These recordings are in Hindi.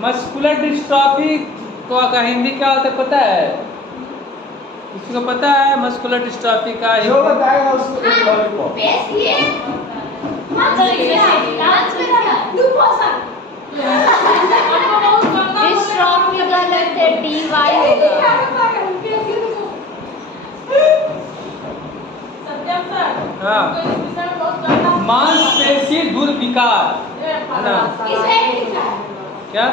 मस्कुलर डिस्ट्रॉफी का हिंदी क्या होता है पता है? किसी को पता है मस्कुलर डिस्ट्रॉफी का जो बताएगा उसको एक लॉलीपॉप। डिस्ट्रॉफी गलत है, DY होगा। हाँ, मांसपेशी दुर्विकार है ना? क्या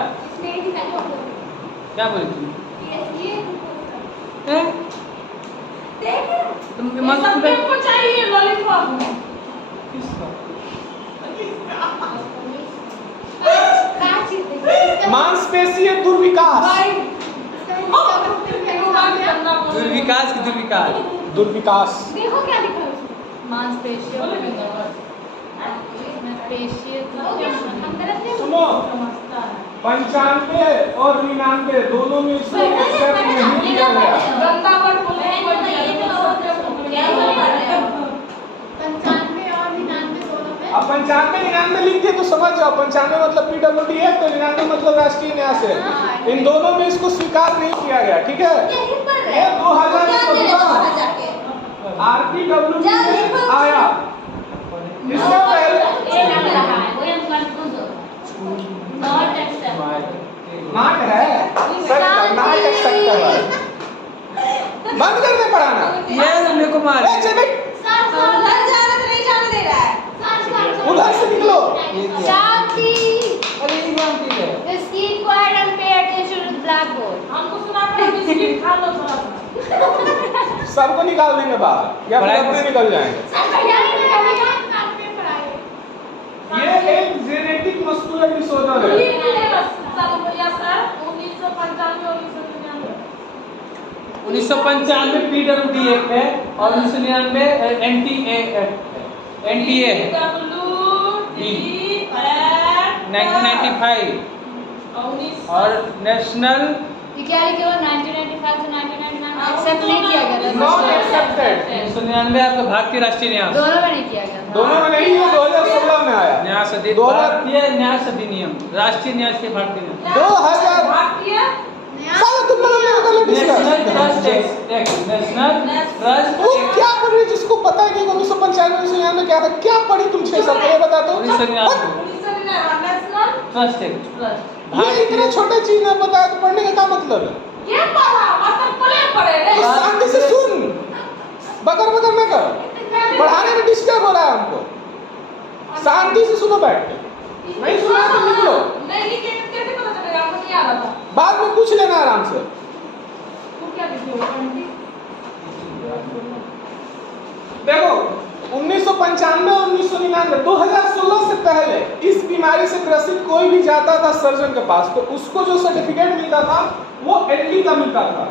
क्या बोली तुम? सबको चाहिए लॉलीपॉप। मांसपेशीय दुर्विकास। दुर्विकास की दुर्विकार। दुर्विकास। देखो क्या लिखा है मांसपेशियों सुनो, 95 और 99 दोनों में इसको एक्सेप्ट नहीं किया गया। 95 और 99 दोनों में। अब 95 99 लिख दिए तो समझ जाओ, 95 मतलब PWD है तो 99 मतलब राष्ट्रीय न्यास है। इन दोनों में इसको स्वीकार नहीं किया गया, ठीक है? ये 2016 RPWD में आया। इससे पहले नाट है, नाट एक्सेप्ट है। बंद कर दे पढ़ाना। ये मेरे को मार उधर से निकलो। शांति। अरे ये कौन चीज है? Just keep quiet and pay attention to the blackboard. हमको सुना था बिस्किट खा लो थोड़ा सा। सबको निकाल देंगे बाहर या फिर अपने निकल जाएंगे। ये एक जेनेटिक मस्कुलर डिसऑर्डर है। 1995 PWD एक्ट है और 1999 NTA है। 1995 और नेशनल ये क्या लिखे हुआ 1995 से 1999 एक्सेप्ट नहीं किया गया था। Not accepted. 1999 आपका भारतीय राष्ट्रीय न्यास। दोनों में नहीं किया गया था। दोनों में नहीं, ये 2016 में आया। न्यास अधिनियम, भारतीय न्यास अधिनियम, राष्ट्रीय न्यास के भारतीय न्यास। 2000 भारतीय साला तुम लोगों ने गलत national discuss. Trust act, national trust वो क्या पढ़ रही जिसको पता है कि 1995 में क्या था? क्या पढ़ी तुम 6 साल पहले बता दो। 1999 नेशनल ट्रस्ट एक्ट। ट्रस्ट। ये इतने छोटे चीज में बताया तो पढ़ने का क्या मतलब है? क्या पढ़ा? मतलब पढ़े पढ़े रे। तो शांति से सुन, बकर बकर न कर। पढ़ाने में डिस्टर्ब हो रहा है हमको। शांति से सुनो बैठ के। नहीं सुना तो निकलो। नहीं लिखे कैसे पता चलेगा? आपको नहीं आ रहा था। बाद में पूछ लेना आराम से। तू क्या लिखे हो? देखो 1995 और 1999 2016 से पहले इस बीमारी से ग्रसित कोई भी जाता था सर्जन के पास तो उसको जो सर्टिफिकेट मिलता था वो LD का मिलता था।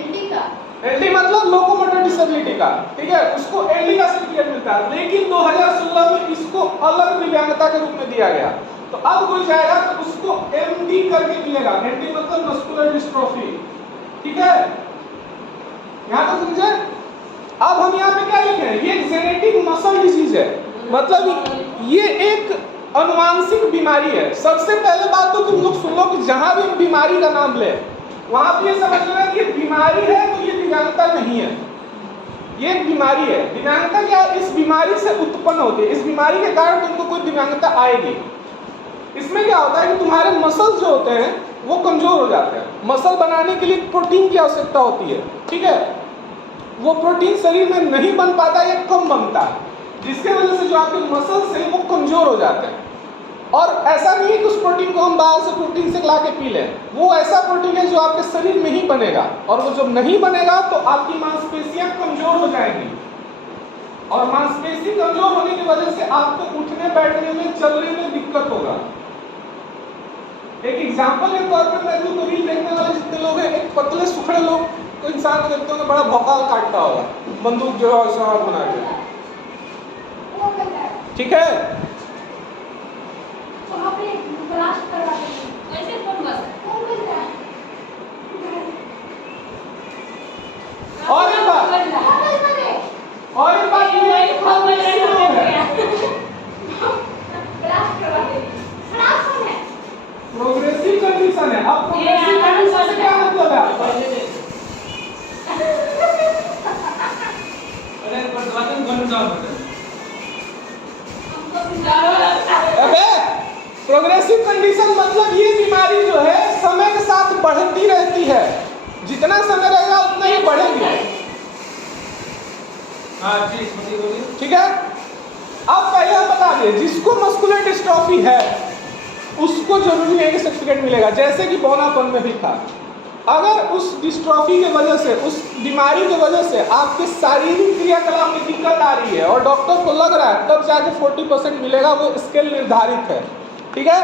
LD का LD मतलब लोकोमोटर डिसेबिलिटी का, ठीक है? उसको LD का सर्टिफिकेट मिलता है। लेकिन 2016 में इसको अलग दिव्यांगता के रूप में दिया गया। तो अब कोई जाएगा तो उसको MD करके मिलेगा। MD मतलब मस्कुलर डिस्ट्रोफी, ठीक है? यहाँ तक समझे? अब हम यहाँ पे क्या लिखे हैं? ये जेनेटिक मसल डिजीज है, मतलब ये एक अनुवांशिक बीमारी है। सबसे पहले बात तो तुम लोग सुन लो कि जहां भी बीमारी का नाम ले वहां पे ये समझ लेना कि ये बीमारी है तो ये दिव्यांगता नहीं है। ये एक बीमारी है। दिव्यांगता क्या है? इस बीमारी से उत्पन्न होती है। इस बीमारी के कारण तुमको कोई दिव्यांगता आएगी। इसमें क्या होता है कि तुम्हारे मसल जो होते हैं वो कमजोर हो जाते हैं। मसल बनाने के लिए प्रोटीन की आवश्यकता होती है, ठीक है? वो प्रोटीन शरीर में नहीं बन पाता या कम बनता है, जिसके वजह से जो आपके मसल्स हैं वो कमजोर हो जाते हैं। और ऐसा नहीं है कि उस प्रोटीन को हम बाहर से प्रोटीन से ला के पी लें। वो ऐसा प्रोटीन है जो आपके शरीर में ही बनेगा और वो जब नहीं बनेगा तो आपकी मांसपेशियां कमजोर हो जाएंगी और मांसपेशी कमजोर होने की वजह से आपको उठने बैठने में चलने में दिक्कत होगा। एक एग्जाम्पल के तौर पर मैं तो रील देखने वाले जितने लोग हैं, एक पतले सुखड़े लोग तो इंसान को देखते हो बड़ा भौकाल काटता होगा, बंदूक जो है ऐसा हाथ बना के, ठीक है? और एक बात प्रोग्रेसिव कंडीशन कंडीशन है। अब प्रोग्रेसिव कंडीशन से क्या मतलब है आपका? अरे बटन बंद जाओ बटन। अबे प्रोग्रेसिव कंडीशन मतलब ये बीमारी जो है समय के साथ बढ़ती रहती है, जितना समय रहेगा उतना ही बढ़ेगी। हाँ जी बोलिए। ठीक है, अब पहले हम बता दें जिसको मस्कुलर डिस्ट्रॉफी है उसको जरूरी है कि सर्टिफिकेट मिलेगा, जैसे कि बौनापन में भी था। अगर उस डिस्ट्रॉफी के वजह से, उस बीमारी की वजह से आपके शारीरिक क्रियाकलाप में दिक्कत आ रही है और डॉक्टर को लग रहा है, तब जाके 40% मिलेगा, वो स्केल निर्धारित है। ठीक है,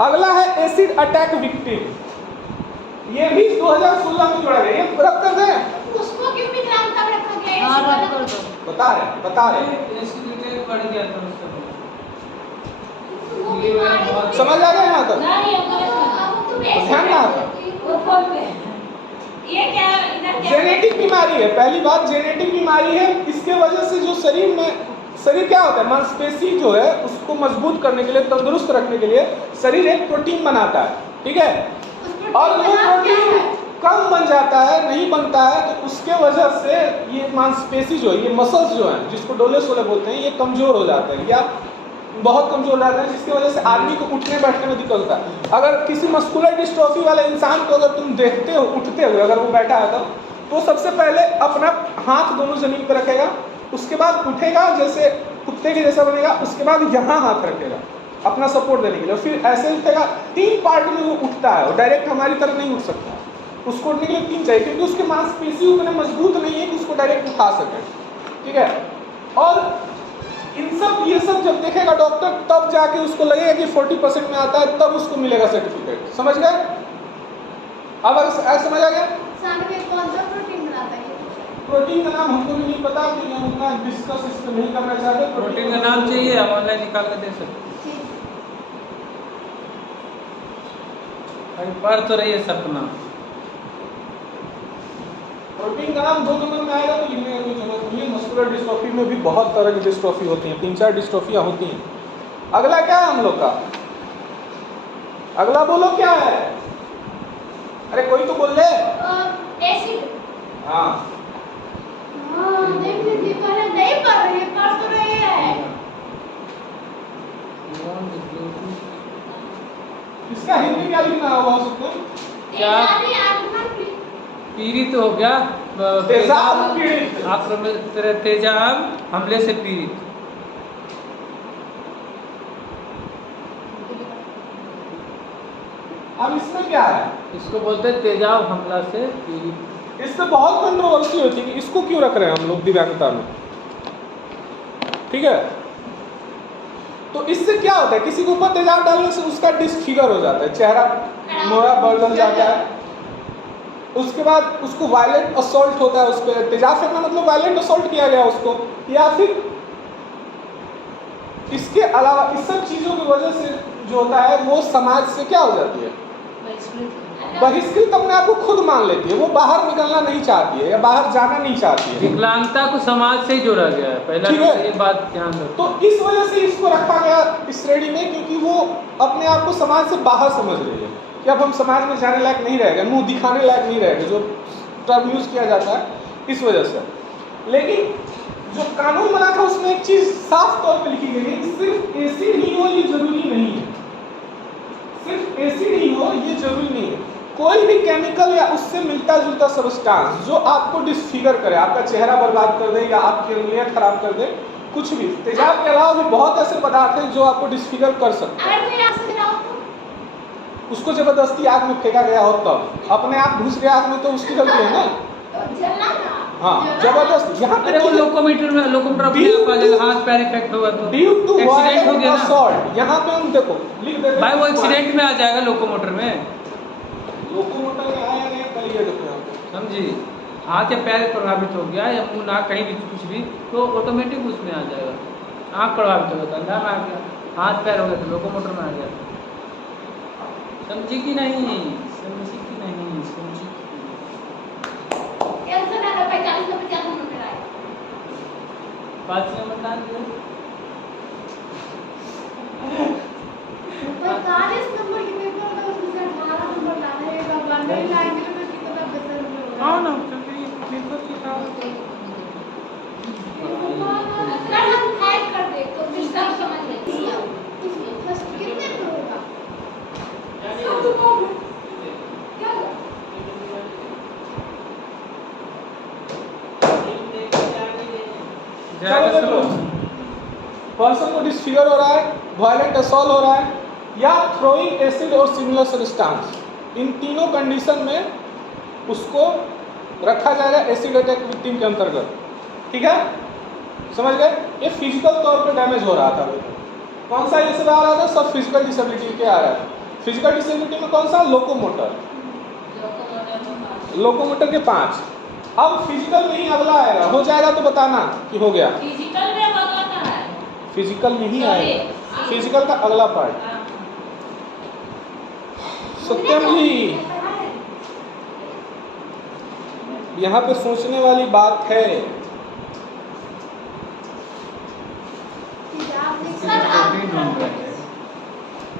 अगला है एसिड अटैक विक्टिम, ये भी 2016 में जोड़ा गया। ये रख कर दें, उसको क्यों विकलांगता में रखा गया है? हाँ, इसी रख वाला- कर दो। बता रहे एसिडिटी बढ़ गया था उसका। वो बीमारी तो- समझ आ गया यहाँ तक? नहीं, हमको नहीं समझ। अब तुम ध्यान ना आता। वो फोन पे। ये क्या इधर क्या जेनेटिक बीमारी है। पहली बात जेनेटिक बीमारी है, इसके वजह से जो शरीर क्या होता है, मांसपेशी जो है उसको मजबूत करने के लिए, तंदुरुस्त रखने के लिए शरीर एक प्रोटीन बनाता है। ठीक है, और वो प्रोटीन कम बन जाता है, नहीं बनता है, तो उसके वजह से ये मांसपेशी जो है, ये मसल्स जो हैं जिसको डोले सोले बोलते हैं, ये कमजोर हो जाते हैं या बहुत कमजोर हो जाते हैं, जिसकी वजह से आदमी को उठने बैठने में दिक्कत होता है। अगर किसी मस्कुलर डिस्ट्रॉफी वाले इंसान को अगर तुम देखते हो उठते हुए, अगर वो बैठा है तो सबसे पहले अपना हाथ दोनों जमीन पर रखेगा, उसके बाद उठेगा जैसे कुत्ते के जैसा बनेगा, उसके बाद यहाँ हाथ रखेगा अपना सपोर्ट देने के लिए, फिर ऐसे उठेगा। 3 पार्ट में वो उठता है और डायरेक्ट हमारी तरह नहीं उठ सकता, उसको उठने के लिए 3 चाहिए, क्योंकि उसके मांसपेशी उतने मजबूत नहीं है कि उसको डायरेक्ट उठा सके। ठीक है, और ये सब जब देखेगा डॉक्टर, तब जाके उसको लगेगा कि 40% में आता है, तब उसको मिलेगा सर्टिफिकेट। समझ गए? अब अगर समझ आ गया? सांड में कौन सा प्रोटीन बनाता है? प्रोटीन का नाम हमको भी नहीं पता, क्योंकि हम उतना डिस्कस इस पे नहीं करना चाहते। प्रोटीन का नाम चाहिए, आप ऑनलाइन निकाल कर दे सकते ठीक। हैं। पढ़ तो रही है सपना। प्रोटीन का नाम 2 नंबर में आएगा तो लिखने की कोई जरूरत नहीं है। मस्कुलर डिस्ट्रॉफी में भी बहुत तरह की डिस्ट्रॉफी होती हैं, 3-4 डिस्ट्रॉफियाँ होती हैं। अगला क्या है हम लोग का? अगला बोलो क्या है? अरे कोई तो बोल ले। एसिड। हाँ, देख लीजिए, पहले नहीं पढ़ रही है, पढ़ तो रही है। इसका हिंदी क्या लिखना होगा उसको? क्या? तेजाबी आगमन भी- पीड़ित हो गया, तेजाब पीड़ित। आक्रामक तेजाब हमले से पीड़ित। अब इसमें क्या है? इसको बोलते हैं तेजाब हमला से पीड़ित। इससे बहुत कंट्रोवर्सी होती है कि इसको क्यों रख रहे हैं हम लोग दिव्यांगता में। ठीक है, तो इससे क्या होता है, किसी के ऊपर तेजाब डालने से उसका डिसफिगर हो जाता है, चेहरा मोड़ा बदल जाता है। उसके बाद उसको वायलेंट असॉल्ट होता है, उस पर तेजाब फेंकना मतलब वायलेंट असॉल्ट किया गया उसको, या फिर इसके अलावा इस सब चीजों की वजह से जो होता है वो समाज से क्या हो जाती है, बहिष्कृत अपने आप को खुद मान लेती है, वो बाहर निकलना नहीं चाहती है या बाहर जाना नहीं चाहती है। विकलांगता को समाज से ही जोड़ा गया है, पहला ठीक है। ये बात ध्यान रखो। तो इस वजह से इसको रखा गया इस श्रेणी में, क्योंकि वो अपने आप को समाज से बाहर समझ रही है कि अब हम समाज में जाने लायक नहीं रहेंगे, मुंह दिखाने लायक नहीं रहेंगे, जो टर्म यूज किया जाता है इस वजह से। लेकिन जो कानून बना था उसमें एक चीज साफ तौर पे लिखी गई है, सिर्फ एसिड ही हो ये जरूरी नहीं है, सिर्फ एसिड ही हो ये जरूरी नहीं है, कोई भी केमिकल या उससे मिलता जुलता सब्सटेंस जो आपको डिसफिगर करे, आपका चेहरा बर्बाद कर दे या आपकी उंगलियां खराब कर दे, कुछ भी। तेजाब के अलावा भी बहुत ऐसे पदार्थ हैं जो आपको डिसफिगर कर सकते हैं। अगर कोई आग से गिरा हो तो? उसको जबरदस्ती आग में फेंका गया हो तब, अपने आप घुस गया आग में तो उसकी गलती है ना। तो जलना ना। हाँ, जलना जबरदस्त। यहाँ अरे वो लोकोमीटर अपने आप आ जाएगा, हाथ पैर इफेक्ट होगा तो ड्यू टू एक्सीडेंट हो गया ना असॉल्ट, यहाँ पे हम देखो लिख देते हैं। भाई, वो एक्सीडेंट में आ जाएगा लोकोमोटर में, लोकोमोटर में आया नहीं, कल ये देखो यहाँ पे। समझी। हाथ या पैर प्रभावित हो गया या मुंह नाक कहीं भी कुछ भी, तो ऑटोमेटिक उसमें आ जाएगा। आँख प्रभावित हो गया, कंधा में आ गया, हाथ पैर हो गया तो लोकोमोटर में आ गया। समझी कि नहीं? समझी कि नहीं? समझी। टेंशन ना लो भाई, 40 से 50 नंबर पे आएगा। 5 नंबर डाल दिया। 45 नंबर के पेपर में पर्सन को डिसफिगर हो रहा है, वायलेंट असॉल्ट हो रहा है, या थ्रोइंग एसिड और सिमिलर सब्सटेंस, इन तीनों कंडीशन में उसको रखा जाएगा एसिड अटैक विक्टिम के अंतर्गत। ठीक है, समझ गए? ये फिजिकल तौर पे डैमेज हो रहा था। कौन सा ये सब आ रहा था? सब फिजिकल डिसेबिलिटी के आ रहा है। फिजिकल डिसेबिलिटी में कौन सा? लोकोमोटर, लोकोमोटर के 5। अब फिजिकल में ही अगला आएगा, हो जाएगा तो बताना कि हो गया। फिजिकल में अगला का है, फिजिकल में ही आएगा, फिजिकल का अगला पार्ट। सत्यम जी, यहाँ पे सोचने वाली बात है।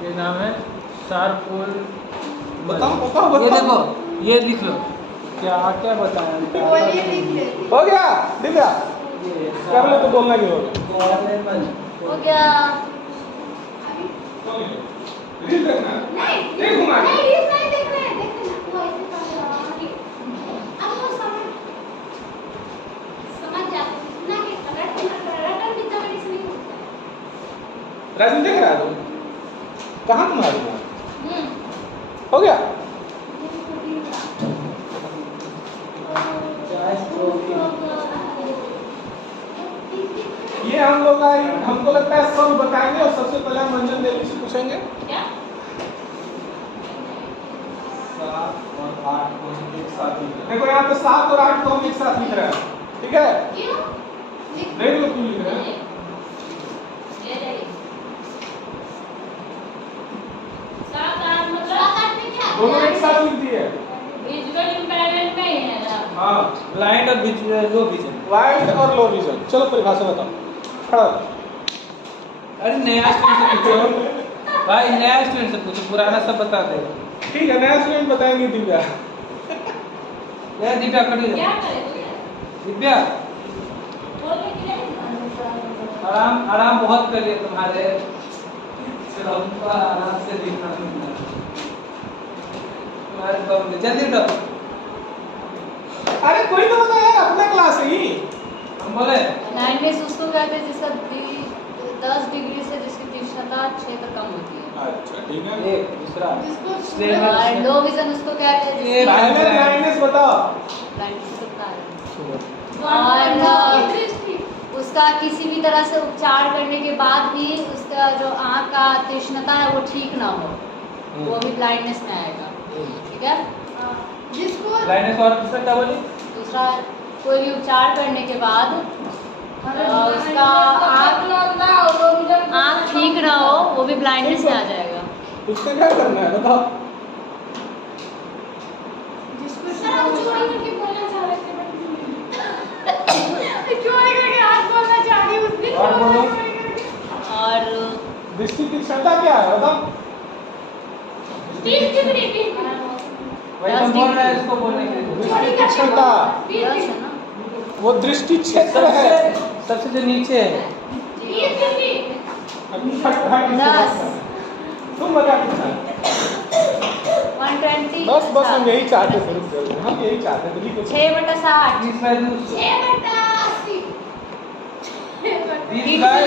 ये नाम है शार्पोल। बताओ ये देखो, ये लिख लो। क्या क्या बताया? हो गया दिव्या, कर लो तो बोलना क्यों हो गया? हो गया। रील देखना है? नहीं घुमा के। राजन देख रहा है तू? कहाँ तुम्हारा दिमाग? हो गया? ये हम लोग आए, हमको लगता है सब बताएंगे और सबसे पहले हम रंजन देवी से पूछेंगे। क्या? 7 और 8 को एक साथ लिख रहे हैं। देखो यहाँ पे 7 और 8 को हम एक साथ लिख रहे हैं, ठीक है? देख लो क्यों लिख रहे हैं। दोनों एक साथ लिख दिए। विजुअल इम्पेयरमेंट में ही है ना? हाँ, ब्लाइंड और लो विजन। वाइड और लो विजन। चलो परिभाषा बताओ। खड़ा हो। अरे नया स्टूडेंट से पूछो भाई, नया स्टूडेंट से पूछो, पुराना सब बता देगा। ठीक है, नया स्टूडेंट बताएंगे दिव्या। यार दिव्या खड़ी क्या रहो। करे? दिव्या बोलने के लिए आराम आराम बहुत कर लिए तुम्हारे। चलो उनको आराम से लिखना तुम्हारे कम जल्दी दो। अरे कोई तो बता यार, अपना क्लास है ही। हम बोले ब्लाइंडनेस उसको कहते हैं जिसका 10 डिग्री से जिसकी तीक्ष्णता 6 तक कम होती है। अच्छा ठीक है। एक दूसरा और लो विजन उसको कहते हैं ये जिसकी पहले ब्लाइंडनेस बताओ। ब्लाइंडनेस होता है। और उसका किसी भी तरह से उपचार करने के बाद भी उसका जो आँख का तीक्ष्णता है वो ठीक ना हो, वो भी ब्लाइंडनेस में आएगा। ठीक है, जिसको ब्लाइंडनेस और दूसरा क्या बोली? दूसरा कोई भी उपचार करने के बाद उसका आँख ठीक ना हो, वो भी ब्लाइंडनेस में आ जाएगा। उसका क्या करना है बताओ। जिसको सर हम चोरी करके बोलना चाह रहे थे, चोरी करके आज बोलना चाह रही उस दिन। और बोलो। और दृष्टि की क्षमता क्या है बताओ। 30 डिग्री वही तो बोल रहा है, इसको बोलने के लिए। दृष्टि की क्षमता 20 है ना, वो दृष्टि क्षेत्र है। सबसे जो नीचे है। 20 डिग्री तुम बता कितना? 120। बस हम यही चाहते थे, हम यही चाहते थे। लिखो 6/60। 30 बाय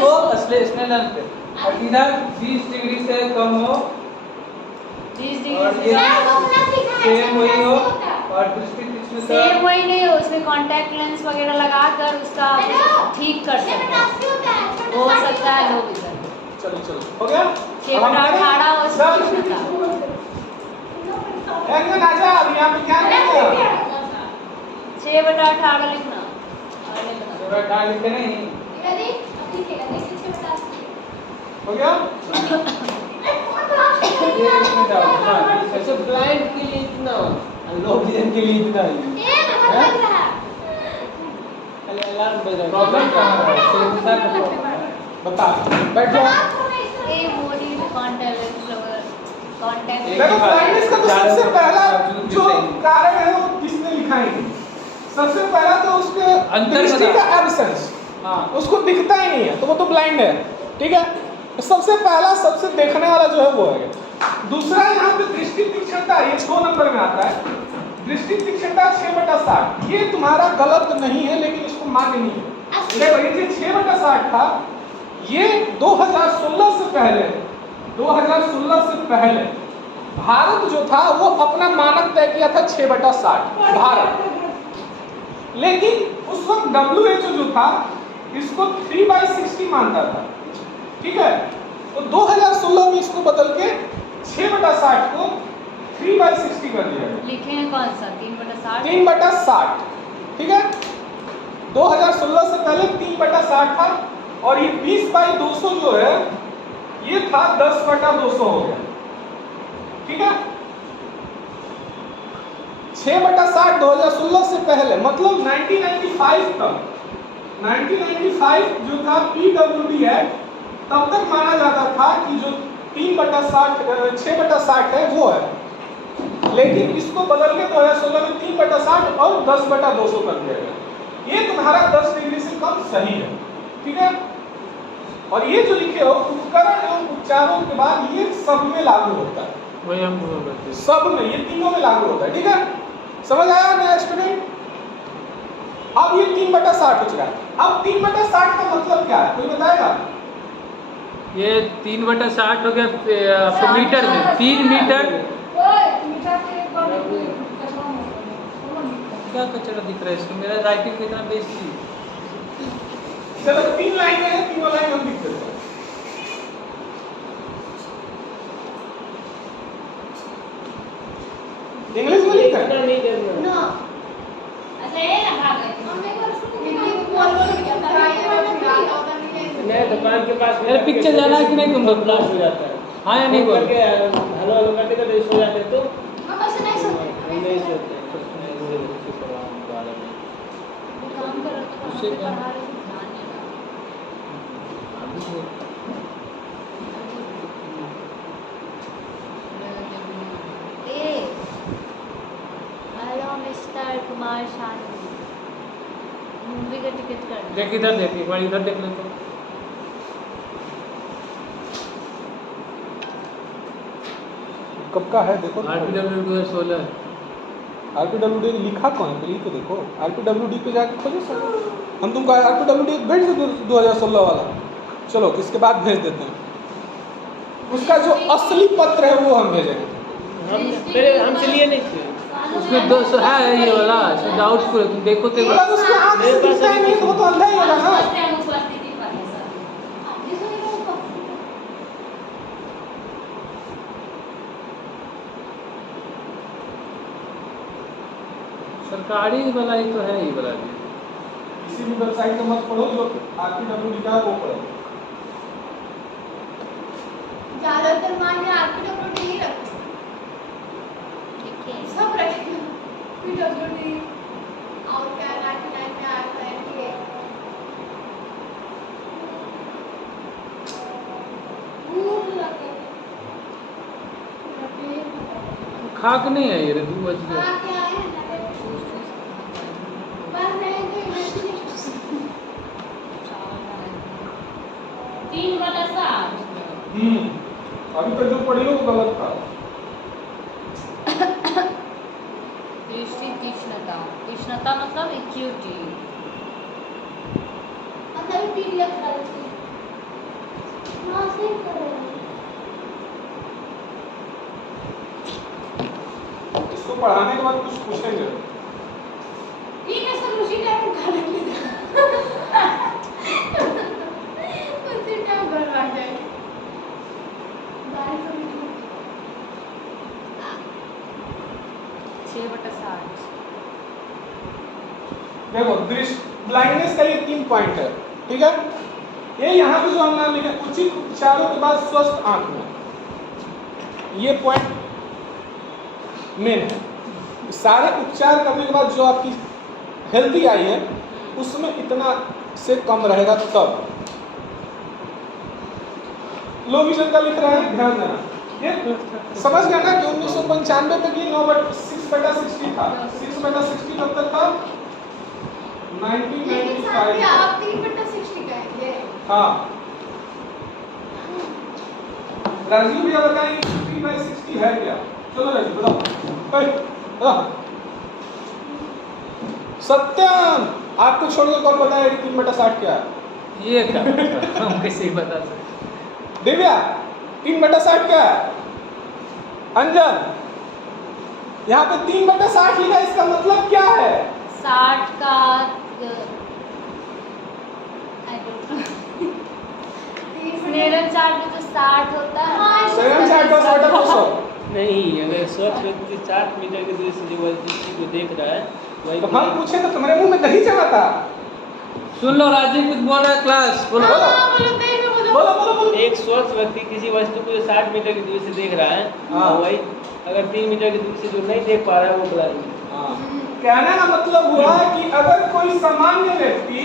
200 इसने लेंथ पे, और इधर 20 डिग्री से कम हो 20 और डिग्री ये सेम वही हो, और दृष्टि तीक्ष्णता सेम वही नहीं हो, उसमें कांटेक्ट लेंस वगैरह लगाकर उसका ठीक कर सकते हैं। हो सकता है लो विजन। चलो हो गया। 6/18 और उसकी तीक्ष्णता। आजा अब यहाँ पे क्या लिखा? 6/18 लिखना। और नहीं बता। थोड़ा लिखे नहीं। हो गया। ये इसमें डालो ना। अच्छा ब्लाइंड के लिए इतना और लो विजन के लिए इतना ही। अलार्म बज रहा प्रॉब्लम कहाँ है? सेंसर का प्रॉब्लम है। बता बैठ जाओ। ये मोडी कांटेक्ट लेंस लगा कांटेक्ट। देखो ब्लाइंडनेस का तो सबसे पहला जो कारण है वो किसने लिखा है? सबसे पहला तो उसके अंतर दृष्टि बता। का एब्सेंस, हाँ, उसको दिखता ही नहीं है तो वो तो ब्लाइंड है। ठीक है, तो सबसे पहला सबसे देखने वाला जो है वो है। दूसरा यहाँ पे दृष्टि तीक्ष्णता, ये 2 नंबर में आता है। दृष्टि तीक्ष्णता 6/60। ये तुम्हारा गलत नहीं है लेकिन इसको मान्य नहीं है। देखो ये जो 6/60 था ये 2016 से पहले भारत जो था वो अपना मानक तय किया था 6/60 भारत। लेकिन उस वक्त WHO जो था इसको 3/60 मानता था, ठीक है। तो 2016 में इसको बदल के 6/60 को 3/60 कर दिया गया। लिखे हैं कौन सा? 3/60 3/60, ठीक है। 2016 से पहले 3/60 था और ये 20/200 जो है ये था 10/200 हो गया, ठीक है। 6/60 2016 से पहले मतलब 1995 तक, 1995 जो था PWD एक्ट, तब तक माना जाता था कि जो 6/60 है वो है। लेकिन इसको बदल के 2016 में 3/60 और 10/200 कर दिया गया। ये तुम्हारा 10 डिग्री से कम सही है, ठीक है। और ये जो लिखे हो उपकरण एवं उपचारों के बाद ये सब में लागू होता है, वही हम बोल रहे थे। सब में, ये तीनों में लागू होता है, ठीक है। समझ आया नया स्टूडेंट? अब ये 3/60 हो चुका है। अब 3/60 का मतलब क्या है, कोई बताएगा? ये 3/60 हो गया आपको मीटर में, 3 मीटर। क्या कचरा दिख रहा है इसमें? मेरा राइटिंग कितना बेइज्जती। चलो 3 लाइन है, तीनों लाइन हम लिख देते हैं। इंग्लिश में लिखते हैं। नहीं करना। नो अच्छा ये लगा गए मैं दुकान के पास मेरे पिक्चर जाना है कि नहीं तुम लोग? ब्लास्ट हो जाता है। हाँ या नहीं फोन बोल? करके हेलो हेलो करते करते सो जाते तो हम ऐसे नहीं सोते हम नहीं सोते। काम करो तो उससे क्या? पढ़ा रहे हो, ध्यान नहीं लगा। ए हेलो मिस्टर कुमार शांति, मूवी का टिकट करना। देख इधर देख, एक बार इधर देख ले तो। कब का है देखो। RPW 2016। RPWD लिखा कौन है, पहले तो देखो। RPWD पे जाके खोजो सर। हम तुमको RPWD भेज दे 2016 वाला। चलो इसके बाद भेज देते हैं। उसका जो असली पत्र है वो हम भेजेंगे। हम चलिए नहीं थे। उसमें 200 है ये वाला, इसमें डाउटफुल है, तुम देखो तो। मतलब उसके आँख से दिखता ही नहीं तो वो तो अंधा ही होगा ना। उपस्थिति पर है सर। सरकारी वाला ही तो है, ये वाला भी। किसी भी वेबसाइट में मत पढ़ो, जो RPWD का है वो पढ़ो। ज्यादातर मान्य RPWD ही रखते हैं, ठीक है। सब रखेंगे PWD और क्या 99 में आता है कि भूख लगे खाक नहीं है ये रे, 2 बज गए। खा के आए हैं ना, बस नहीं तो इमेजिनेशन 3/60 अभी तक जो पढ़ी हो वो गलत था। दृष्टि तीक्ष्णता, तीक्ष्णता मतलब एक्यूटी। अंदर PDF डालते हैं वहाँ से करें। इसको पढ़ाने के बाद कुछ पूछेंगे। ठीक है सर, उसी टाइम उठा लेंगे उसी टाइम घर आ जाएंगे। बारिश हो रही है। 6/60 देखो ब्लाइंडनेस का ये 3 पॉइंट है, ठीक है। ये यहाँ पे जो हम नाम लिखे उचित उपचारों के बाद स्वस्थ आंख में, ये पॉइंट मेन है। सारे उपचार करने के बाद जो आपकी हेल्दी आई है उसमें इतना से कम रहेगा तब। लो विजन का लिख रहा है, ध्यान देना। ये समझ गया ना कि 1995 तक ये 6/60 था। 6/60 कब तक था? लेकिन साथ में 1995। आप 3/60 कहेंगे। हाँ, राजीव भैया बताएंगे 3/60 है क्या? चलो राजीव बताओ। सत्यम, आपको छोड़ के कौन बताएगा कि 3/60 क्या है? ये क्या हम कैसे बता सकते? दिव्या 3/60 क्या है? अंजन यहाँ पे 3/60 लिखा है, इसका मतलब क्या है? 60 का I don't know. स्नेरन चार्ट में तो 60 होता है। हाँ, सेवन चार्ट 10/200। नहीं, अगर स्वच्छ व्यक्ति 60 मीटर की दूरी से जो दृष्टि को देख रहा है वही तो हम पूछे तो तुम्हारे मुंह में दही जमा था। सुन लो, राजीव कुछ बोल रहा है, क्लास बोलो। हाँ, बोलो, तेज में बोलो। बोलो बोलो बोलो। एक स्वच्छ व्यक्ति किसी वस्तु को जो 60 मीटर की दूरी से देख रहा है हाँ। वही अगर 3 मीटर की दूरी से जो नहीं देख पा रहा है वो ब्लाइंड है। कहने का मतलब हुआ कि अगर कोई सामान्य व्यक्ति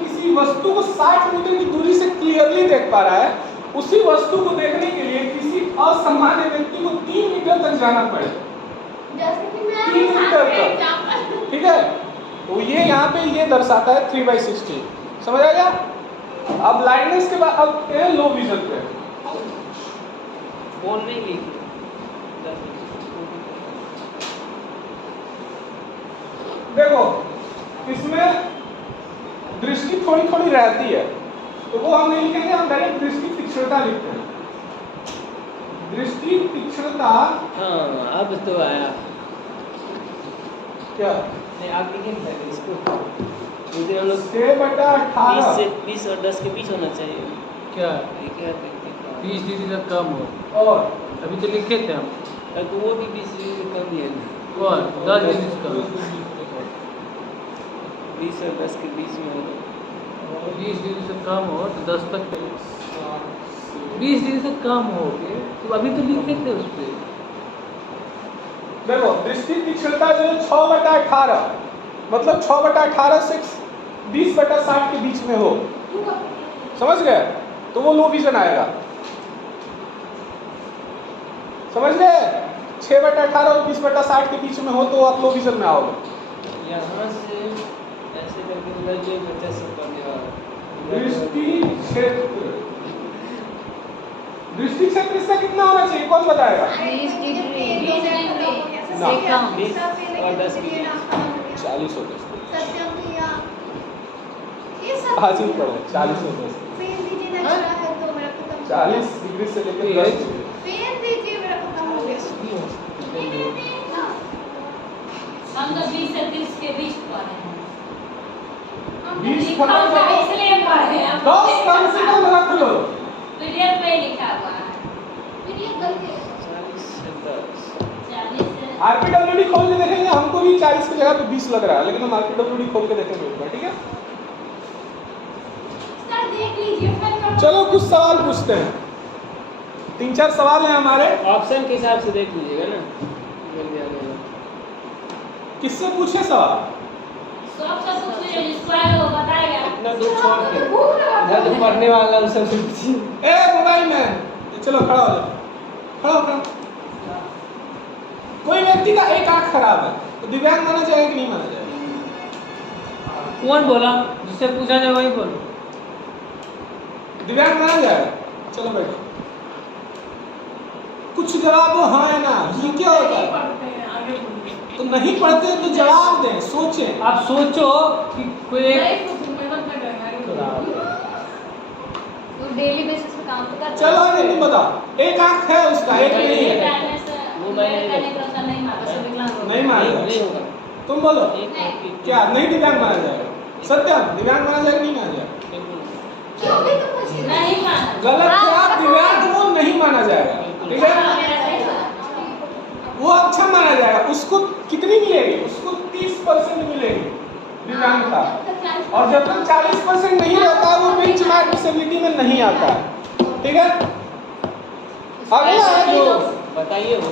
किसी वस्तु को 60 मीटर की दूरी से क्लियरली देख पा रहा है, उसी वस्तु को देखने के लिए किसी असामान्य व्यक्ति को 3 मीटर तक जाना पड़ेगा। जैसे कि मैं 3 मीटर तक। एग्जाम्पल ठीक है, तो ये यहाँ पे ये दर्शाता है 3/60। समझ आ गया? अब ब्लाइंडनेस के बाद अब ये लो विजन पे फोन नहीं ली देखो, इसमें दृष्टि थोड़ी थोड़ी रहती है, तो वो हम नहीं लिखेंगे, हम डायरेक्ट दृष्टि तीक्ष्णता लिखते हैं। दृष्टि तीक्ष्णता हाँ अब तो आया। क्या? नहीं आप लिखे पहले इसको, मुझे हम लोग 6/18 20 और 10 के बीच होना चाहिए। क्या ये क्या देखते हैं 20 डिग्री तक कम हो? और अभी तो लिखे थे हम। तो वो भी 20 डिग्री से कम ही है। और 10 डिग्री से कम। 20 और 10 के बीच में होगा। 20 डिग्री से कम हो तो 10 तक 20 डिग्री से कम हो गए तो अभी तो लिखे थे उस पर। देखो, दृष्टि तीक्ष्णता जो 6/18 मतलब 6/18 से 20/60 के बीच में हो, समझ गए? तो वो लो विजन आएगा। समझ गए? 6/18 और 20/60 के बीच में हो तो आप लो विजन में आओगे। यहाँ से ऐसे करके उधर जो बच्चा सब करने वाला दृष्टि क्षेत्र इसका कितना होना चाहिए, कौन बताएगा? 20 डिग्री ना। से कम। 20 और 10 के बीच। 40 हो गए। सत्यम या ये सब आज ही पढ़े 40 हो गए। पेन दीजिए ना, अच्छा है तो मेरा खत्म। 40 डिग्री से लेकर 10 डिग्री। पेन दीजिए, मेरा खत्म हो गया। हम तो 20 से 30 के बीच पढ़े हैं। 20 लिखा खत्म हुआ है, करो, इसलिए पढ़े हैं। 10 कम से कम रख लो। पीडीएफ में लिखा हुआ है। फिर ये गलती 40 से 10। 40 से आरपीडब्ल्यूडी खोल के देखेंगे, हमको भी 40 की जगह पे 20 लग रहा है, लेकिन हम आरपीडब्ल्यूडी खोल के देखेंगे एक बार, ठीक है? सर देख लीजिए, फिर चलो कुछ सवाल पूछते हैं। 3-4 सवाल हैं हमारे। ऑप्शन के हिसाब से देख लीजिएगा ना, जल्दी आ जाएगा। किससे पूछे सवाल? सबसे पूछिए जिसको आए वो बताएगा। इतना दूर छोड़ के भूख लगा इधर जो पढ़ने वाला उस सबसे पूछिए। ए मोबाइल मैन, चलो खड़ा हो जाओ, खड़ा हो, खड़ा। कोई व्यक्ति का एक आंख खराब है तो दिव्यांग माना जाएगा कि नहीं माना जाएगा? कौन बोला? जिससे पूछा जाए वही बोलो। दिव्यांग माना जाएगा? चलो बैठो, कुछ जवाब दो हाँ या ना। ये क्या होता है? तो नहीं पढ़ते तो जवाब दें, सोचें। आप सोचो कि कोई एक तो डेली बेसिस पे काम तो करता चलो नहीं, तुम बताओ। एक आंख है उसका, एक नहीं है, वो मैंने नहीं माना। नहीं माना नहीं जाएगा। होगा। तुम बोलो नहीं। क्या नहीं दिव्यांग माना जाएगा? सत्यम, दिव्यांग माना जाएगा नहीं माना जाएगा? क्यों भी तो पूछिए। नहीं माना। गलत जवाब, दिव्यांग वो नहीं माना जाएगा, ठीक है? मेरा सही था। वो अच्छा माना जाएगा। उसको कितनी मिलेगी? उसको 30% मिलेगी दिव्यांगता। और जब तक 40% नहीं रहता है वो बेंचमार्क डिसेबिलिटी में नहीं आता है, ठीक है? अगला है जो बताइए वो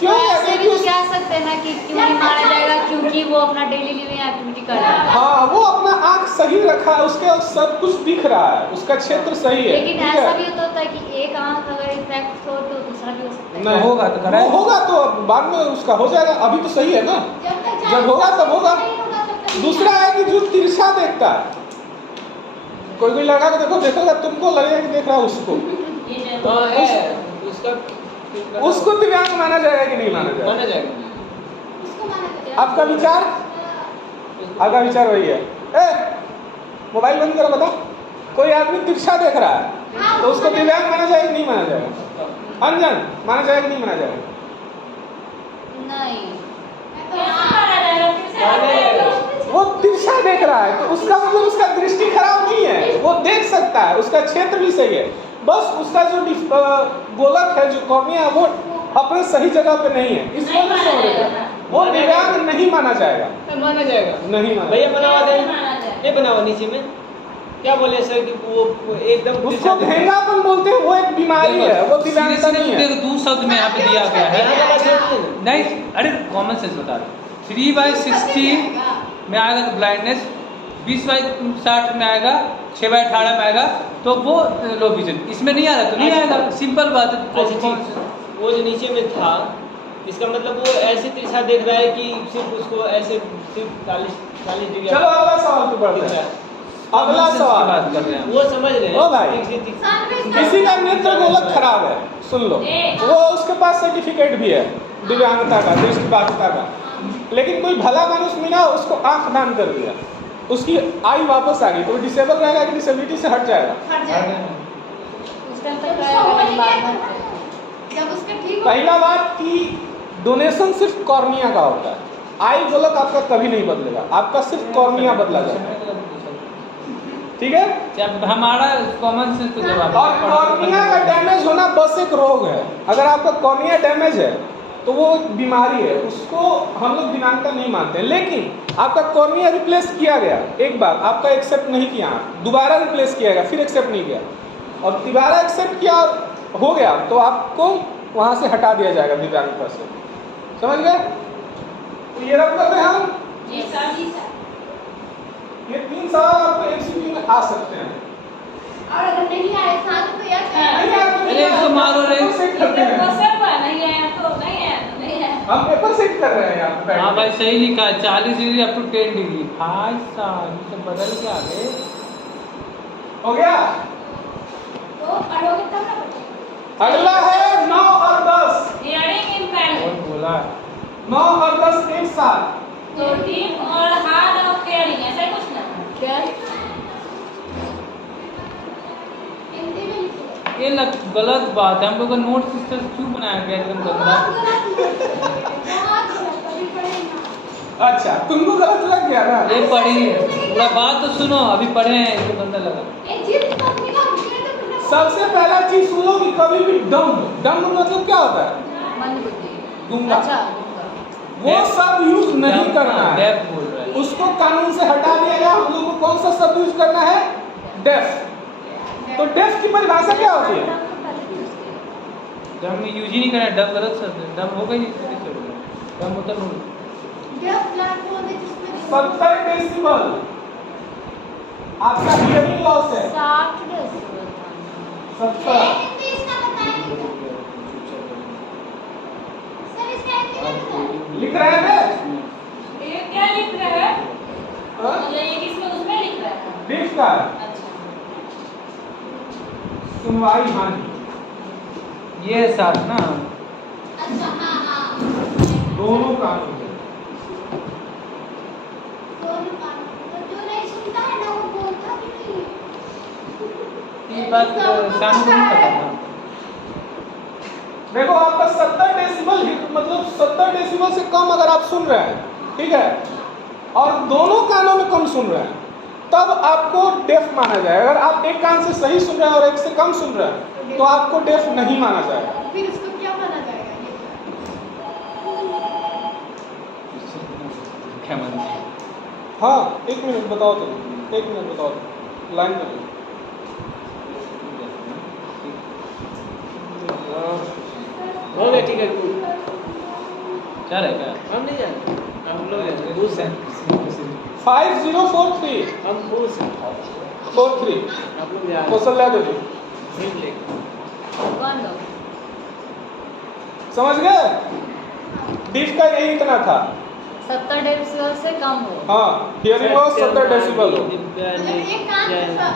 क्यों ऐसे भी क्यों- तो कह सकते हैं ना कि क्यों नहीं माना जाएगा, क्योंकि वो अपना डेली लिविंग एक्टिविटी कर रहा है। हाँ, वो अपना आंख सही रखा है, उसके सब कुछ दिख रहा है, उसका क्षेत्र सही है, लेकिन ठीक ऐसा है? भी होता है कि एक आंख अगर इफेक्ट हो तो दूसरा भी हो सकता है। नहीं होगा तो कराएं। वो होगा तो बाद में उसका हो जाएगा, अभी तो सही है ना। जब होगा तब होगा। दूसरा है कि जो तिरछा देखता है, कोई लड़का को देखो, देखोगा तुमको लगेगा कि देख रहा है उसको, ये हाँ जो है उसका उसको दिव्यांग माना जाएगा कि नहीं माना जाएगा? माना जाएगा। आपका विचार? आपका विचार वही है। ए मोबाइल बंद करो, बताओ। कोई आदमी तिरछा देख रहा है तो उसको दिव्यांग माना जाएगा नहीं माना जाएगा? अंजन माना जाएगा नहीं माना जाएगा? नहीं, वो तिरछा देख रहा है तो उसका मतलब उसका दृष्टि खराब नहीं है, वो देख सकता है, उसका क्षेत्र भी सही है, बस उसका जो गोलक है, जो कॉर्निया है, वो अपने सही जगह पे नहीं है, इस वजह से वो दिव्यांग नहीं माना जाएगा। माना जाएगा नहीं माना भैया, बना हुआ नहीं नहीं माना जाए। नहीं बना हुआ नीचे में क्या बोले सर कि वो एकदम उसको भेंगापन बोलते हैं, वो एक बीमारी है, वो दिव्यांगता नहीं है। देखो 2 शब्द में यहाँ पे दिया गया है। नहीं, अरे कॉमन सेंस बता रहे। 3/60 में आएगा तो ब्लाइंडनेस, 20/60 में आएगा, 6/18 में आएगा तो वो लो विजन। इसमें नहीं आ रहा तो नहीं आएगा, सिंपल बात है। अच्छा ठीक, वो जो नीचे में था इसका मतलब वो ऐसे तिरछा देख रहा है कि सिर्फ उसको ऐसे सिर्फ 40 डिग्री। चलो अगला सवाल पे बढ़ते हैं। अगला सवाल बात कर रहे हैं वो समझ रहे हैं। ओ भाई, किसी का नेत्र गोलक खराब है, सुन लो, वो उसके पास सर्टिफिकेट भी है दिव्यांगता का, दृष्टिबाधिता का, लेकिन कोई भला मानुस मिला, उसको आंख दान कर दिया, उसकी आई वापस आ गई, तो डिसेबल रहेगा कि डिसेबिलिटी से हट जाएगा? उस टाइम तक रहेगा, लेकिन बाद में जब उसका ठीक हो पहला बात कि डोनेशन सिर्फ कॉर्निया का होता है, आई गोलक आपका कभी नहीं बदलेगा, आपका सिर्फ कॉर्निया बदला जाएगा, ठीक है? जब हमारा कॉमन सेंस तो जवाब और कॉर्निया का डैमेज होना बस एक रोग है। अगर आपका कॉर्निया डैमेज है तो वो एक बीमारी है, उसको हम लोग दिव्यांगता नहीं मानते हैं। लेकिन आपका कॉर्निया रिप्लेस किया गया एक बार, आपका एक्सेप्ट नहीं किया, दोबारा रिप्लेस किया गया, फिर एक्सेप्ट नहीं किया, और दोबारा एक्सेप्ट किया हो गया तो आपको वहाँ से हटा दिया जाएगा दिव्यांगता से। समझ गए? तो ये रख करते हैं हम। ये 3 सवाल आपको एमसीक्यू में आ सकते हैं। और अगर नहीं आए साथ तो यार नहीं आए तो अरे इसको मारो रे। सेट करते हैं, हम पेपर सेट कर रहे हैं यहाँ पे। हाँ भाई सही लिखा है, 40 डिग्री अप टू 10 डिग्री। भाई साहब ये तो बदल के आ गए। हो गया? तो पढ़ोगे तब ना अगला है 9 और 10। कौन बोला? 9 और 10 एक साथ। क्या हिंदी में लिखो। ये गलत बात है, हम लोग का नोट सिस्टम क्यों बनाया गया एकदम गंदा? बहुत गलत, अभी पढ़ेंगे। अच्छा, तुमको गलत लग गया ना? ये पढ़ी पूरा बात तो सुनो, अभी पढ़े हैं, इसको गंदा लगा। एक जिद कंपनी का मुझे तो कुछ सबसे पहला चीज सुन लो कि कभी भी डम मतलब क्या होता है? मंदबुद्धि। गूंगा। अच्छा, वो शब्द यूज नहीं करना है, डेफ बोल रहा है। उसको कानून से हटा दिया गया। हम लोग को कौन सा शब्द यूज करना है? डेफ। तो डेफ की परिभाषा क्या होती है? डम यूज ही नहीं करना, डम गलत शब्द है, डम होगा ही नहीं, किससे होगा? डम होता नहीं। डेफ ब्लैक बोल दे जिसमें 70 डेसिबल आपका हियरिंग लॉस है। 60 डेसिबल। 70। हिंदी इसका बताएंगे सर, इसका हिंदी में बताएं। लिख रहे हैं? हाँ? डिफ का सुनवाई हानि, ये साथ ना अच्छा हाँ हाँ दोनों कानून है। दोनों कानून, तो जो नहीं सुनता है ना वो बोलता भी नहीं है। ये बात शानू को नहीं पता था। देखो आपका 70 डेसिबल मतलब 70 डेसिबल से कम अगर आप सुन रहे हैं, ठीक है, और दोनों कानों में कम सुन रहे हैं, तब आपको डेफ माना जाएगा। अगर आप एक कान से सही सुन रहे हैं और एक से कम सुन रहे हैं तो आपको डेफ नहीं माना जाएगा। फिर इसको क्या माना जाएगा ये? क्या मानते हैं? हाँ, 1 मिनट बताओ तो, 1 मिनट बताओ, लाइन में हो गया, ठीक है। क्या है क्या? हम नहीं जानते, हम लोग जानते हैं, खुश हैं। 5043 हम खुश हैं, 43 आप लोग जानते कौशल्या देवी, हैं। बंद हो। समझ गए? डिफ का यही इतना था। 70 डेसिबल से कम हो। हाँ, हियरिंग लॉस 70 डेसिबल हो। मतलब एक कान से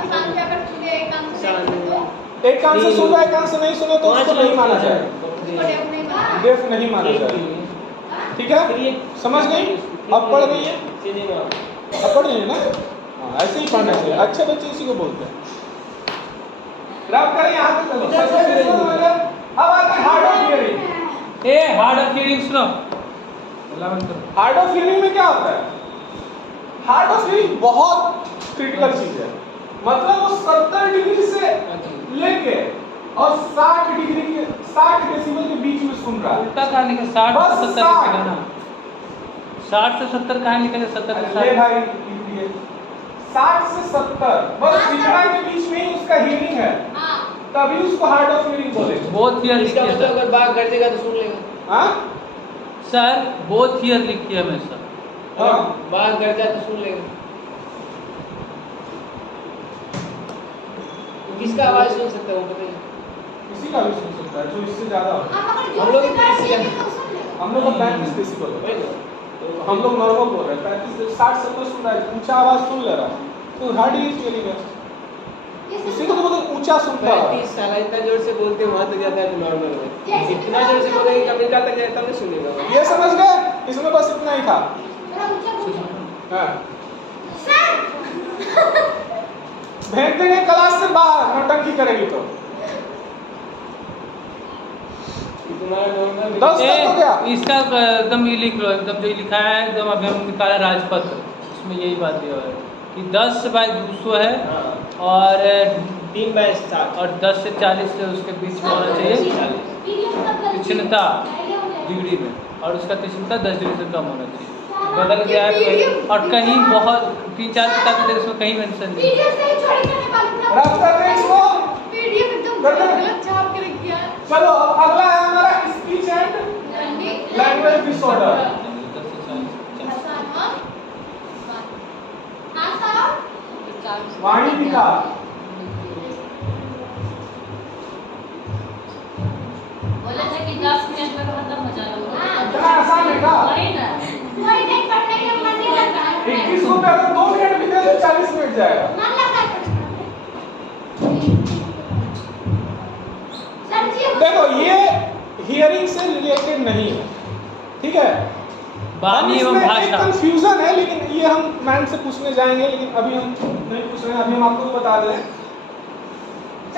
कान पे अगर सुने, एक कान से नहीं सुने तो एक कान से सुन रहा है, एक कान से नहीं सुने तो उसको नहीं माना जाएगा, उसको डेफ नहीं माना। डेफ नहीं माना जाएगा। ठीक है? समझ गई? अब पढ़ रही है? सिनेमा अब पढ़ रही है ना? हाँ, ऐसे ही पढ़ना चाहिए, अच्छे बच्चे इसी को बोलते हैं। रब करें यहाँ तक चलो। अब आते हैं hard of hearing. A hard of hearing सुनो, हार्ड ऑफ हियरिंग में क्या होता है? हार्ड ऑफ हियरिंग बहुत क्रिटिकल चीज है। मतलब वो 70 डिग्री से लेके और 60 डिग्री के 60 डेसिबल के बीच में सुन रहा है। उल्टा कहाँ लिखा 60 बस से 70 लिखा ना, 60 से 70 कहाँ लिखा है? 70 से ले 60 भाई लिखिए 60 से 70 बस इतना के बीच में ही उसका हियरिंग है, हाँ तभी उसको हार्ड ऑफ हियरिंग बोलेंगे। बोथ हियर इसका लिखिए मतलब सर। अगर बाघ गरजेगा तो सुन लेगा। हाँ सर बोथ हियर लिखिए हमेशा। हाँ बाघ गरजा तो सुन लेगा। किसका आवाज सुन सकता है वो बताइए। किसी का भी सुन सकता है जो इससे ज्यादा हो। हम अगर हम जोर लोग से गाएंगे किसी तो सुन लेगा। हम लोग का 35 डेसिबल होता वही है, ना। तो हम लोग नॉर्मल बोल रहे हैं 35 से 60-70 सुन रहा है, ऊंचा आवाज सुन ले रहा है तो हार्ड हियरिंग है। इसी को तो मतलब ऊंचा सुनता है। 35 साल इतना जोर से बोलते हैं वहां तक जाता है तो नॉर्मल है। इतना जोर से बोलेंगे अमेरिका तक जाए तब नहीं सुनेगा। ये समझ गए? इसमें बस इतना ही था। थोड़ा ऊंचा बोलो। हाँ सर भेज देंगे क्लास से बाहर, नौटंकी करेगी तो। तुम्हारा नॉर्मल 10 तक हो गया। इसका एकदम ये लिख लो, एकदम जो लिखा है एकदम अभी हम निकाला राजपत्र, उसमें यही बात है कि 10/200 है हाँ। और 3/7 और 10 से 40 से उसके बीच में होना चाहिए तीक्ष्णता डिग्री में, और उसका तीक्ष्णता 10 डिग्री से कम होना चाहिए। बदल गया है और कहीं बहुत 3-4 किताब के इसमें कहीं मेंशन नहीं है। पीडीएफ से ही चोरी करने वाले थे। रब कर रहे हैं इसको। पीडीएफ एकदम कर दो। गलत छाप के रख दिया है। चलो अब अगला है हमारा स्पीच एंड लैंग्वेज डिसऑर्डर। वाणी विकार। बोले थे कि 10 मिनट में खत्म हो जाएगा। इतना आसान है का? वही ना। कोई नहीं पढ़ने का मन नहीं लगता है। 21 को पे अगर 2 मिनट भी दे तो 40 मिनट जाएगा। मन लगता है पढ़ने में। सर जी देखो ये हियरिंग से रिलेटेड नहीं है, ठीक है? वाणी एवं भाषा। कंफ्यूजन है, लेकिन ये हम मैम से पूछने जाएंगे, लेकिन अभी हम नहीं पूछ रहे हैं, अभी हम आपको बता दें।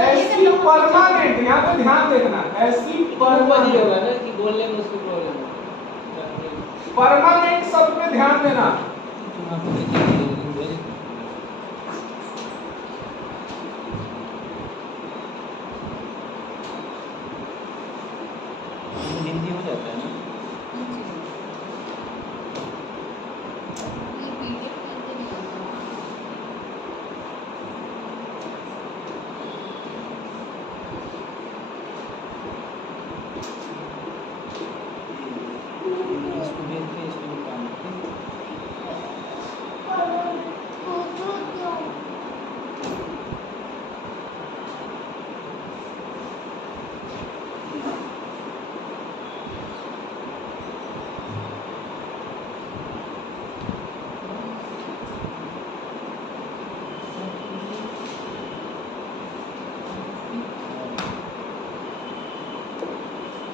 ऐसी परमानेंट, यहाँ पे ध्यान देखना, ऐसी ये परमानेंट होगा ना कि बोलने में उसको प्रॉब्लम है। परमानेंट शब्द पे ध्यान देना। हिंदी हो जाता है ना। ये पीडीएफ कैसे निकालना है? इसको भेज के इसको निकालना, ठीक?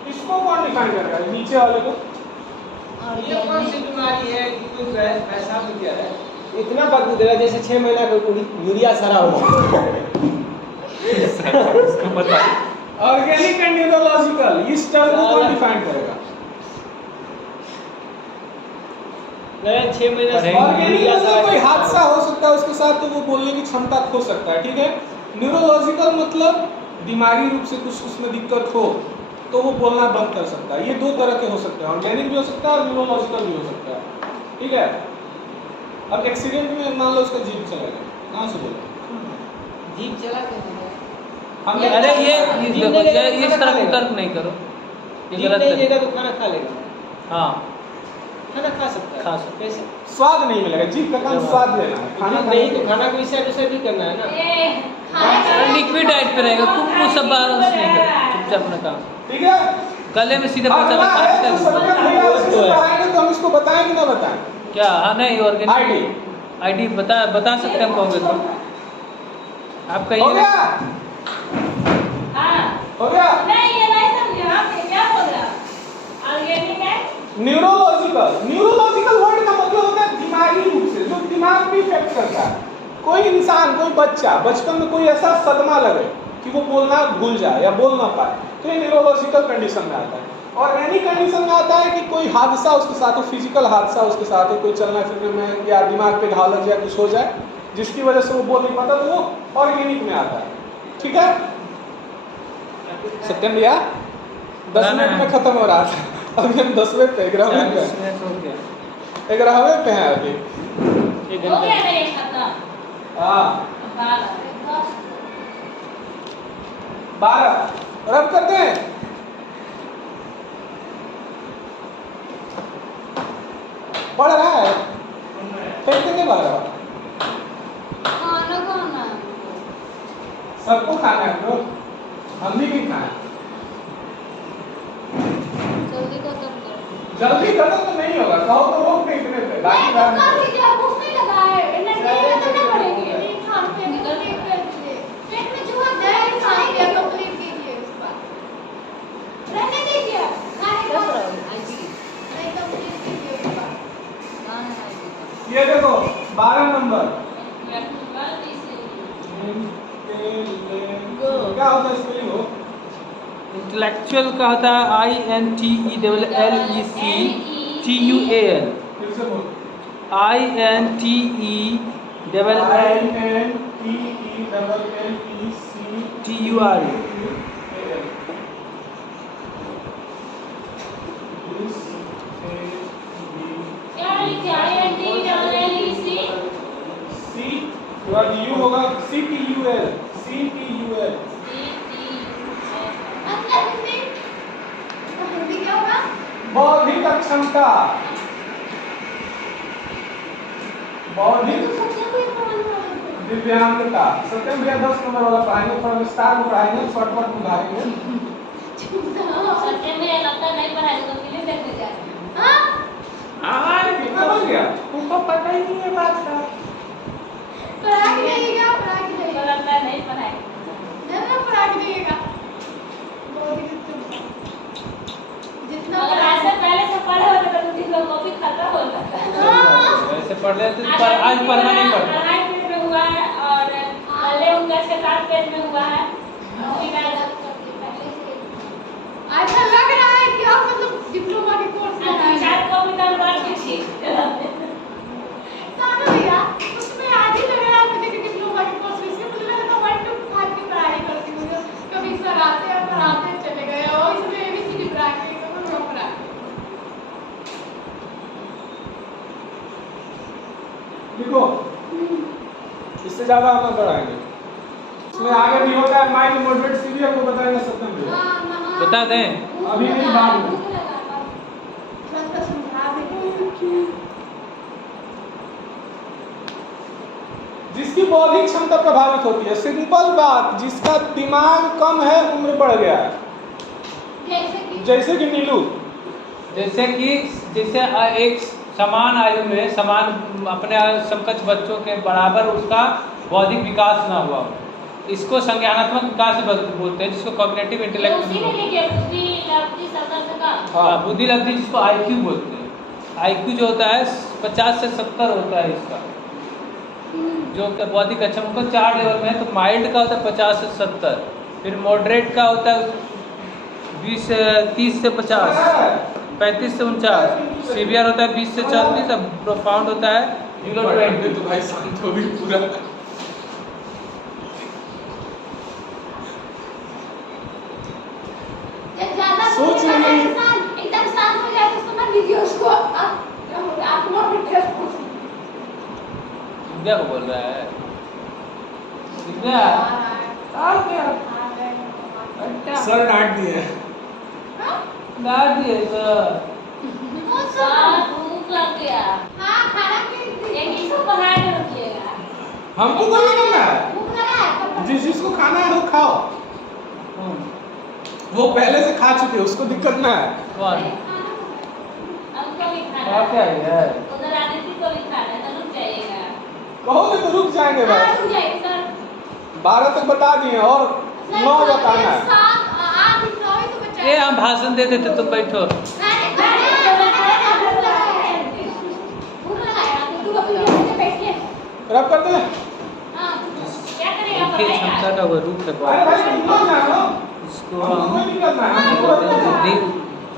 इसको कौन डिफाइन कर रहा है? नीचे वाले को। ये कौन सी बीमारी है कि कोई पैसा भी क्या है? इतना बदबू दे रहा है जैसे 6 महीना का कोई यूरिया सरा हो। इसको पता है। ऑर्गेनिक एंड न्यूरोलॉजिकल, इस टर्म को कौन डिफाइन करेगा? नहीं 6 महीना से ऑर्गेनिक यूरिया मतलब सरा कोई है। हादसा हो सकता है उसके साथ, तो वो बोलने की क्षमता खो सकता है, ठीक है? न्यूरोलॉजिकल मतलब दिमागी रूप से कुछ उसमें दिक्कत हो तो वो बोलना बंद कर सकता है। ये 2 तरह के हो सकते हैं, ऑर्गेनिक भी हो सकता है और न्यूरोलॉजिकल भी हो सकता है, ठीक है? अब एक्सीडेंट में मान लो उसका जीभ चला गया, कहाँ से बोले? जीभ चला के हमने अरे ये जीभ नहीं लेगा तो इस खाना तरह खा लेगा। तर्क नहीं करो, ये जीभ गलत नहीं है। लेगा तो खाना खा लेगा। हाँ खाना खा सकता है। खा सकता है। कैसे? स्वाद नहीं मिलेगा, जीभ का काम स्वाद लेना है, खाना जीभ नहीं तो खाना को इस साइड उस साइड भी करना है ना। ए खाने लिक्विड डाइट पे रहेगा, तुम वो सब बाहर से नहीं करो, चुपचाप अपना काम ठीक है? गले में सीधे अगला पहुंचा है तो सकता सत्यम है। भैया उसको पढ़ाएंगे तो हम इसको बताएं कि ना बताएं? क्या? हाँ नहीं ऑर्गेनिक ID आईडी बता सकते हैं हम, कहोगे तो आप हो कहिए। गया? हाँ। हो गया? नहीं ये नहीं समझे आप क्या बोल रहे हैं? ऑर्गेनिक है? न्यूरोलॉजिकल, न्यूरोलॉजिकल वर्ड का मतलब होता है दिमागी रूप से, जो दिमाग पे इफेक्ट करता है। बच्चा बचपन में कोई ऐसा सदमा लगे कि वो बोलना भूल जाए या बोल ना पाए, तो ये न्यूरोलॉजिकल कंडीशन में आता है। और एनी कंडीशन में आता है कि कोई हादसा उसके साथ हो, फिजिकल हादसा उसके साथ हो, कोई चलना फिरने में या दिमाग पे घाव लग जाए, कुछ हो जाए जिसकी वजह से वो बोल नहीं पाता, तो वो ऑर्गेनिक में आता है। ठीक है, सत्यम भैया 10 मिनट में खत्म हो रहा था, अभी हम 10वें पे 11वें पे 11वें पे हैं अभी। हो गया ना ये खत्म। हाँ 12 रब करते हैं। पढ़ रहा है, फेंक देंगे 12। खाना खाना सबको खाना है ब्रो, हम भी खाए। जल्दी खत्म करो। जल्दी खत्म तो नहीं होगा, कहो तो रोक नहीं इतने पे, बाकी बात कर नहीं। दीजिए, भूख नहीं लगा है, एनर्जी में तो नहीं पड़ेगी। नहीं खाते निकल के पेट में चूहा जाए, खाने के कंप्लीट कीजिए उसका। रहने दीजिए, खाने को नहीं कंप्लीट कीजिए उसका। ये देखो 12 नंबर क्या होता है स्पेलिंग हो? इंटेलेक्चुअल का होता है INTELLECTUAL फिर से बोल। INTELLECTUR क्या लिखा है? INTELLEC यू होगा CTUL CTUL। मतलब हिंदी क्या होगा? बौद्धिक अक्षमता, बौद्धिक दिव्यांगता। सत्यम भैया 10 नंबर वाला पढ़ाएंगे, थोड़ा विस्तार में पढ़ाएंगे, शॉर्टकट में पढ़ाएंगे। सच्चे में लगता नहीं पढ़ाएगा तो फिल्म देखने जा रहे हैं। हाँ कितना बन गया? तुमको पता ही नहीं है बात का। पढ़ा के देगा, पढ़ा के तो देगा, लगता नहीं पढ़ाएगा। ना पढ़ा के देगा। जितना अगर पढ़ा ऐसे पहले से पढ़े होते तो तुम लोग कॉपी खत्म हो जाता। वैसे पढ़ लेते तो पर आज पढ़ना नहीं पड़ता। अढ़ाई पेज में हुआ है और पहले उनका 6-7 पेज में हुआ है। अभी मैं अच्छा लग रहा है कि आप मतलब डिप्लोमा के कोर्स में हैं। 4 कॉपी डालवा दीजिए। सानू भैया उसमें आज ही लग रहा है मुझे कि डिप्लोमा के कोर्स में, इसमें मुझे लगा था 1 to 5 की पढ़ाई करती हूँ, कभी सर आते हैं पढ़ाते चले गए और इसमें ABCD पढ़ा के कभी रोक रहा है। लिखो, इससे ज्यादा हम ना पढ़ाएंगे। इसमें आगे भी होता है माइल्ड मॉडरेट सीवियर, को बताएंगे सत्यम भैया। बता दें अभी नहीं, बाद में। थोड़ा समझा देंगे। जिसकी बौद्धिक क्षमता प्रभावित होती है, सिंपल बात, जिसका दिमाग कम है, उम्र बढ़ गया है। जैसे कि नीलू, जैसे एक समान आयु में समान अपने समकक्ष बच्चों के बराबर उसका बौद्धिक विकास ना हुआ, इसको संज्ञानात्मक विकास बोलते हैं, जिसको कॉग्निटिव इंटेलेक्ट उसी ने लिखे बुद्धि लब्धि सकल का। हाँ, बुद्धि लब्धि, जिसको IQ बोलते हैं। IQ जो होता है 50 से 70 होता है इसका, जो बौद्धिक अक्षम को 4 लेवल में है। तो माइल्ड का होता है 50 से 70, फिर मॉडरेट का होता है 30 से 50, 35 से 49, सीवियर होता है 20 से 40, और प्रोफाउंड होता है 0 तो भाई शांत हो भी पूरा। जब ज्यादा सोच रही है। एकदम शांत हो जाए तो समझ लीजिए उसको आप लोग क्या बोल रहा है सर डांट दिए। डांट दिए सर। भूख लग गया। हाँ खाना के एक इसको पढ़ाई में रखिएगा। हमको कोई नहीं करना है, भूख लगा है तो जिसको खाना है वो खाओ। वो पहले से खा चुके, उसको दिक्कत ना है। कौन? हमको भी खाना आप क्या है? उधर आदित्य को भी खाना है, तो रुक जाइएगा। कहोगे तो रुक जाएंगे भाई। रुक जाइए सर। 12 तक बता दिए और 9 बताना है। 7 8 9 तो बचा ये हम भाषण दे देते, तुम बैठो। भूख लगा है तो तू अपनी जगह पे बैठ के रब करते हैं। क्या करेगा उनकी पढ़ाएगा? क्षमता का वह रूप है अरे भाई तुम लोग जानो, इसको हमको हम कोई नहीं करना है, हमको कहते हैं करना है। बुद्धि,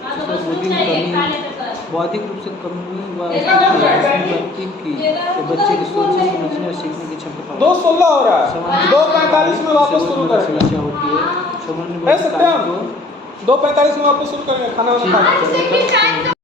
हाँ, तो इसको बस बुद्धि रुक में जाइए, खा कमी, लेते बस। बौद्धिक रूप से कमी व कितना हो गया? व्यक्ति की तो बच्चे की सोच से समझने और सीखने की क्षमता 2:16 हो रहा है, समझ- 2:45 में वापस शुरू समझ में करेंगे। समस्या होती है समझ में है सत्यम? को 2:45 में वापस शुरू करेंगे, खाना वाना खा के। आज से भी टाइम